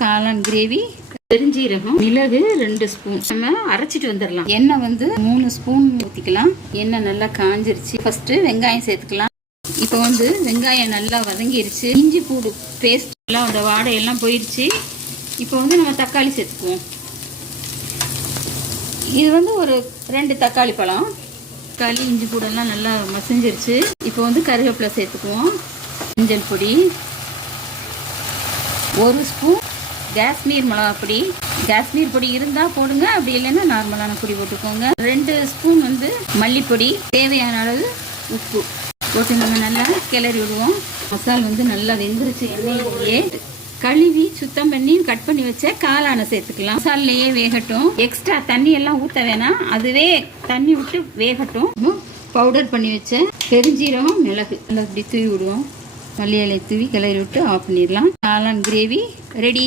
காளான் கிரேவி, பெருஞ்சீரகம், மிளகு 2 ஸ்பூன். நம்ம அரைச்சிட்டு வந்துடலாம். எண்ணெய் வந்து 3 ஸ்பூன் ஊற்றிக்கலாம். எண்ணெய் நல்லா காஞ்சிருச்சு. ஃபர்ஸ்ட்டு வெங்காயம் சேர்த்துக்கலாம். இப்போ வந்து வெங்காயம் நல்லா வதங்கிருச்சு. இஞ்சி பூடு பேஸ்ட் எல்லாம் அந்த வாடையெல்லாம் போயிடுச்சு. இப்போ வந்து நம்ம தக்காளி சேர்த்துக்குவோம். இது வந்து ஒரு 2 தக்காளி பழம். தக்காளி இஞ்சி பூடெல்லாம் நல்லா மசிஞ்சிருச்சு. இப்போ வந்து கருவேப்பிலை சேர்த்துக்குவோம். மஞ்சள் பொடி 1 ஸ்பூன், காஷ்மீர் மிளகாப்பொடி. காஷ்மீர் பொடி இருந்தால் போடுங்க, அப்படி இல்லைன்னா நார்மலான பொடி போட்டுக்கோங்க. 2 ஸ்பூன் வந்து மல்லிப்பொடி, தேவையான அளவு உப்பு போட்டு நம்ம நல்லா கிளறி விடுவோம். மசால் வந்து நல்லா வெந்துருச்சு. எண்ணெயிலேயே கழுவி சுத்தம் பண்ணி கட் பண்ணி வச்ச காளானை சேர்த்துக்கலாம். மசாலையே வேகட்டும். எக்ஸ்ட்ரா தண்ணி எல்லாம் ஊற்ற வேணாம், அதுவே தண்ணி விட்டு வேகட்டும். பவுடர் பண்ணி வச்ச பெருஞ்சீரகம், மிளகு நல்லா இப்படி தூவி விடுவோம். மல்லி இலை தூவி கிளறி விட்டு ஆஃப் பண்ணிடலாம். காளான் கிரேவி ரெடி.